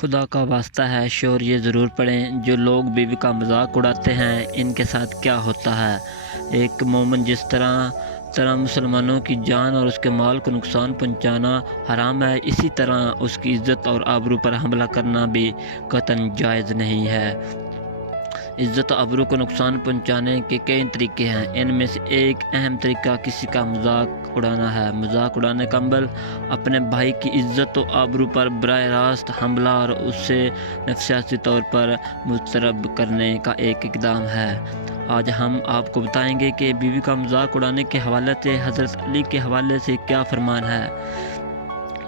خدا کا واسطہ ہے شعر یہ ضرور پڑھیں، جو لوگ بیوی کا مذاق اڑاتے ہیں ان کے ساتھ کیا ہوتا ہے۔ ایک مومن جس طرح مسلمانوں کی جان اور اس کے مال کو نقصان پہنچانا حرام ہے، اسی طرح اس کی عزت اور آبرو پر حملہ کرنا بھی قطعاً جائز نہیں ہے۔ عزت و آبرو کو نقصان پہنچانے کے کئی طریقے ہیں، ان میں سے ایک اہم طریقہ کسی کا مذاق اڑانا ہے۔ مذاق اڑانے کا عمل اپنے بھائی کی عزت و آبرو پر براہ راست حملہ اور اسے نفسیاتی طور پر مضطرب کرنے کا ایک اقدام ہے۔ آج ہم آپ کو بتائیں گے کہ بیوی کا مذاق اڑانے کے حوالے سے حضرت علی کے حوالے سے کیا فرمان ہے۔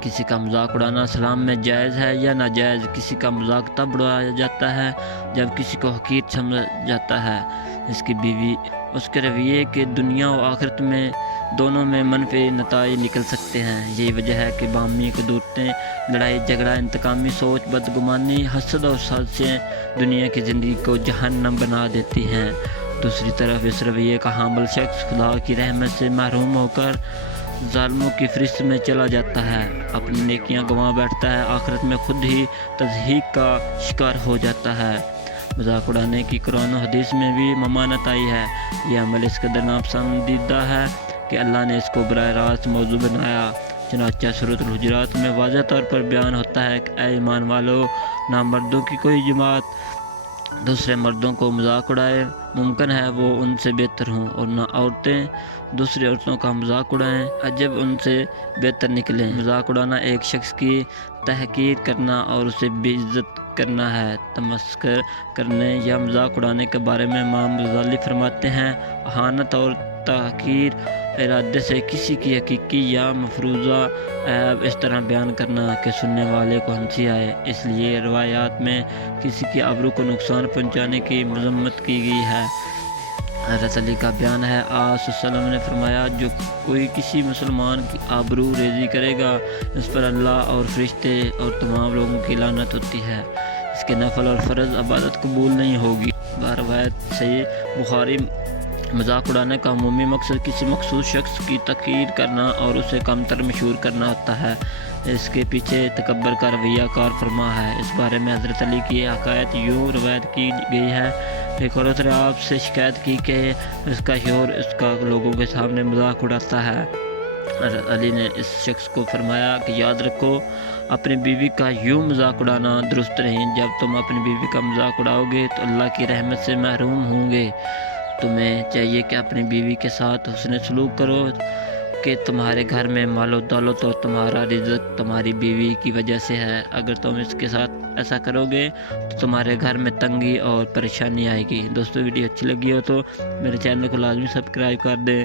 کسی کا مذاق اڑانا اسلام میں جائز ہے یا ناجائز؟ کسی کا مذاق تب اڑایا جاتا ہے جب کسی کو حقیر سمجھا جاتا ہے۔ اس کی بیوی اس کے رویے کے دنیا و آخرت میں دونوں میں منفی نتائج نکل سکتے ہیں۔ یہی وجہ ہے کہ باہمی قدورتیں، لڑائی جھگڑا، انتقامی سوچ، بدگمانی، حسد اور سازشیں دنیا کی زندگی کو جہنم بنا دیتی ہیں۔ دوسری طرف اس رویے کا حامل شخص خدا کی رحمت سے محروم ہو کر ظالموں کی فہرست میں چلا جاتا ہے، اپنی نیکیاں گنوا بیٹھتا ہے، آخرت میں خود ہی تضحیک کا شکار ہو جاتا ہے۔ مذاق اڑانے کی قرآن و حدیث میں بھی ممانعت آئی ہے۔ یہ عمل اس قدر ناپسندیدہ ہے کہ اللہ نے اس کو براہ راست موضوع بنایا۔ چنانچہ سورۃ الحجرات میں واضح طور پر بیان ہوتا ہے کہ اے ایمان والو، نہ مردوں کی کوئی جماعت دوسرے مردوں کو مذاق اڑائے، ممکن ہے وہ ان سے بہتر ہوں، اور نہ عورتیں دوسری عورتوں کا مذاق اڑائیں، عجب ان سے بہتر نکلیں۔ مذاق اڑانا ایک شخص کی تحقیر کرنا اور اسے بے عزت کرنا ہے۔ تمسخر کرنے یا مذاق اڑانے کے بارے میں امام غزالی فرماتے ہیں، اہانت اور تحقیر ارادے سے کسی کی حقیقی یا مفروضہ عیب اس طرح بیان کرنا کہ سننے والے کو ہنسی آئے۔ اس لیے روایات میں کسی کی آبرو کو نقصان پہنچانے کی مذمت کی گئی ہے۔ حضرت علی کا بیان ہے، آج وسلم نے فرمایا، جو کوئی کسی مسلمان کی آبرو ریزی کرے گا، اس پر اللہ اور فرشتے اور تمام لوگوں کی لعنت ہوتی ہے، اس کے نفل اور فرض عبادت قبول نہیں ہوگی۔ روایت صحیح بخاری۔ مذاق اڑانے کا عمومی مقصد کسی مخصوص شخص کی تحقیر کرنا اور اسے کمتر مشہور کرنا ہوتا ہے۔ اس کے پیچھے تکبر کا رویہ کار فرما ہے۔ اس بارے میں حضرت علی کی حکایت یوں روایت کی گئی ہے، ایک عورت نے آپ سے شکایت کی کہ اس کا شوہر اس کا لوگوں کے سامنے مذاق اڑاتا ہے۔ حضرت علی نے اس شخص کو فرمایا کہ یاد رکھو، اپنی بیوی کا یوں مذاق اڑانا درست نہیں۔ جب تم اپنی بیوی کا مذاق اڑاؤ گے تو اللہ کی رحمت سے محروم ہوں گے۔ تمہیں چاہیے کہ اپنی بیوی کے ساتھ حسن سلوک کرو کہ تمہارے گھر میں مال و دولت اور تمہارا رزق تمہاری بیوی کی وجہ سے ہے۔ اگر تم اس کے ساتھ ایسا کرو گے تو تمہارے گھر میں تنگی اور پریشانی آئے گی۔ دوستو، ویڈیو اچھی لگی ہو تو میرے چینل کو لازمی سبسکرائب کر دیں۔